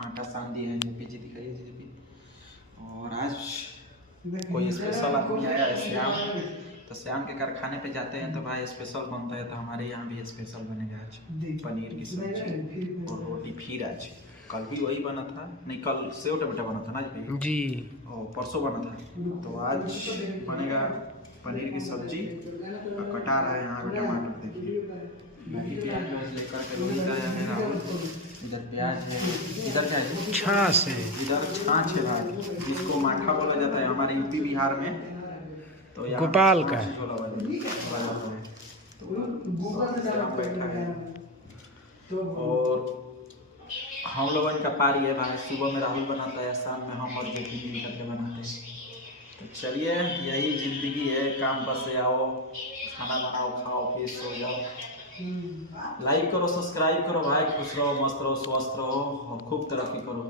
आटा सान दिए हैं जेपी जी, दिखाइए जेपी। और आज कोई स्पेशल आदमी आया है श्याम, तो श्याम के कारखाने पे जाते हैं तो भाई स्पेशल बनता है, तो हमारे यहाँ भी स्पेशल बनेगा आज पनीर की सब्जी और रोटी। फिर आज कल भी वही बना था, नहीं कल सेव टमाटर बना था ना जी, और परसों बना था, तो आज बनेगा पनीर की सब्जी। और कटा रहा है यहाँ पे टमाटर, देखिए बाकी प्याज व्याज लेकर के रोटी का है राहुल। इधर प्याज है, इधर क्या है, छाछ है, इधर छाछ है भाई, जिसको माठा बोला जाता है हमारे यूपी बिहार में, तो गोपाल का छोला बैठा है। और हम लोगों का पारी है भाई, सुबह में राहुल बनाता है, शाम में हम और जेपी मिल करके बनाते हैं। तो चलिए यही जिंदगी है, काम पर से आओ, खाना बनाओ, खाओ, फिर सो जाओ। लाइक करो, सब्सक्राइब करो भाई, खुश रहो, मस्त रहो, स्वस्थ रहो और खूब तरक्की करो।